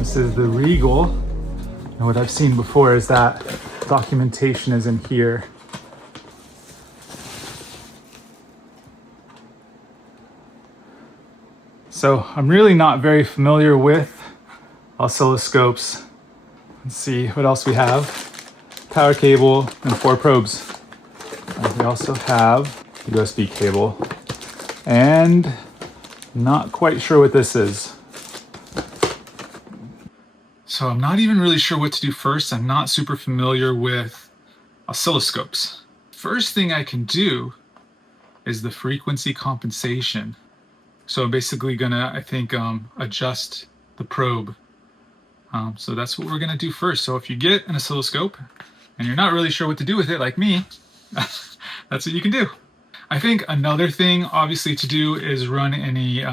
This is the Rigol. And what I've seen before is that documentation is in here. So I'm really not very familiar with oscilloscopes. Let's see what else we have. Power cable and 4 probes. And we also have a USB cable. And not quite sure what this is. So I'm not even really sure what to do first. I'm not super familiar with oscilloscopes. First thing I can do is the frequency compensation. So I'm basically gonna, I think, adjust the probe. So that's what we're gonna do first. So if you get an oscilloscope and you're not really sure what to do with it, like me, that's what you can do. I think another thing, obviously, to do is run any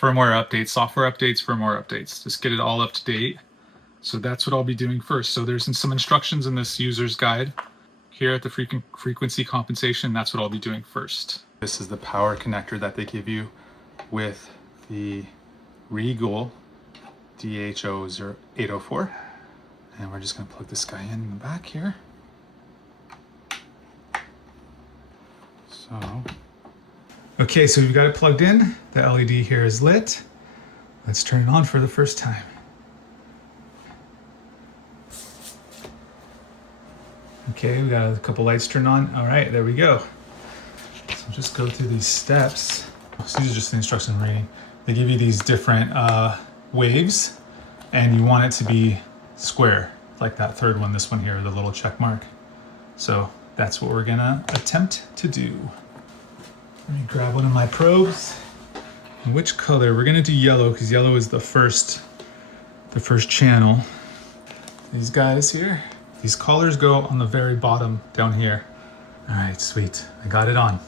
firmware updates, software updates, firmware updates. Just get it all up to date. So that's what I'll be doing first. So there's some instructions in this user's guide here at the frequency compensation. That's what I'll be doing first. This is the power connector that they give you with the Rigol DHO 804. And we're just gonna plug this guy in the back here. Okay, so we've got it plugged in. The LED here is lit. Let's turn it on for the first time. Okay, we got a couple lights turned on. All right, there we go. So just go through these steps. So these are just the instruction reading. They give you these different waves, and you want it to be square, like that third one, this one here, the little check mark. So that's what we're gonna attempt to do. Let me grab one of my probes. And which color? We're gonna do yellow because yellow is the first channel. These guys here. These collars go on the very bottom down here. All right, sweet. I got it on.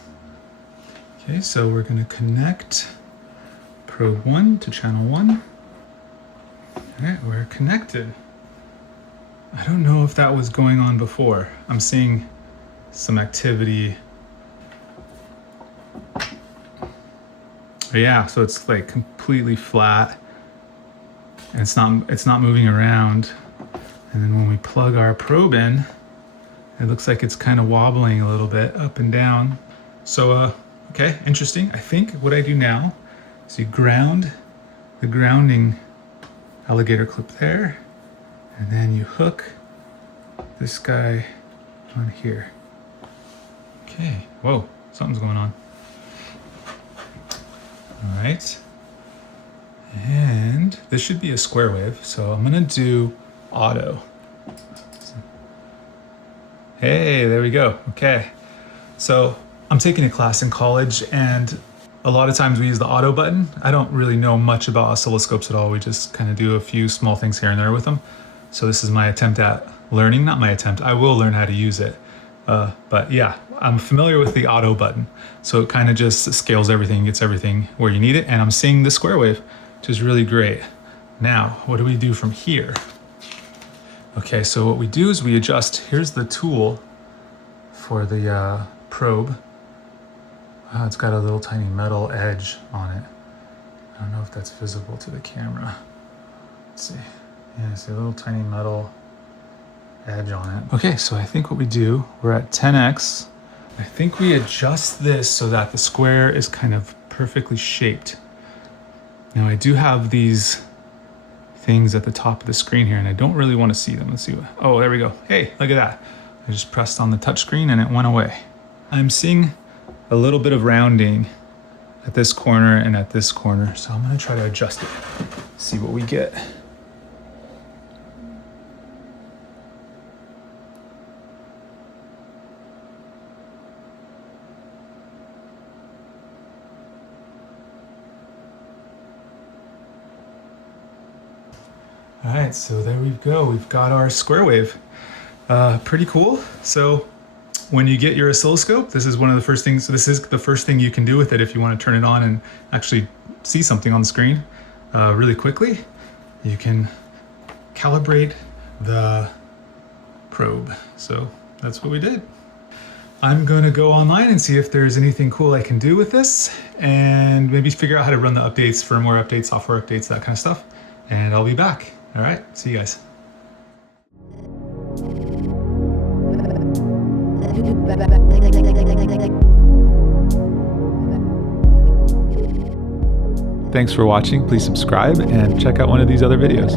Okay, so we're gonna connect probe 1 to channel 1. All right, we're connected. I don't know if that was going on before. I'm seeing some activity. Yeah, so it's like completely flat and it's not moving around. And then when we plug our probe in, it looks like it's kind of wobbling a little bit up and down. So, okay, interesting. I think what I do now is you ground the grounding alligator clip there, and then you hook this guy on here. Okay, whoa, something's going on. All right, and this should be a square wave, so I'm gonna do auto. Hey, there we go. Okay, so I'm taking a class in college, and a lot of times we use the auto button. I don't really know much about oscilloscopes at all. We just kind of do a few small things here and there with them. So this is my attempt at learning, not my attempt, I will learn how to use it. But yeah, I'm familiar with the auto button. So it kind of just scales everything, gets everything where you need it. And I'm seeing the square wave, which is really great. Now, what do we do from here? Okay, so what we do is we adjust, here's the tool for the probe. Oh, it's got a little tiny metal edge on it. I don't know if that's visible to the camera. Let's see. Yeah, it's a little tiny metal edge on it. Okay, so I think what we do, we're at 10x. I think we adjust this so that the square is kind of perfectly shaped. Now I do have these things at the top of the screen here and I don't really want to see them. Let's see what, oh, there we go. Hey, look at that. I just pressed on the touch screen and it went away. I'm seeing a little bit of rounding at this corner and at this corner. So I'm gonna try to adjust it, see what we get. All right, so there we go. We've got our square wave. Pretty cool. So when you get your oscilloscope, this is one of the first things, this is the first thing you can do with it if you want to turn it on and actually see something on the screen really quickly. You can calibrate the probe. So that's what we did. I'm going to go online and see if there's anything cool I can do with this and maybe figure out how to run the updates, firmware updates, software updates, that kind of stuff. and I'll be back. All right, see you guys. Thanks for watching. Please subscribe and check out one of these other videos.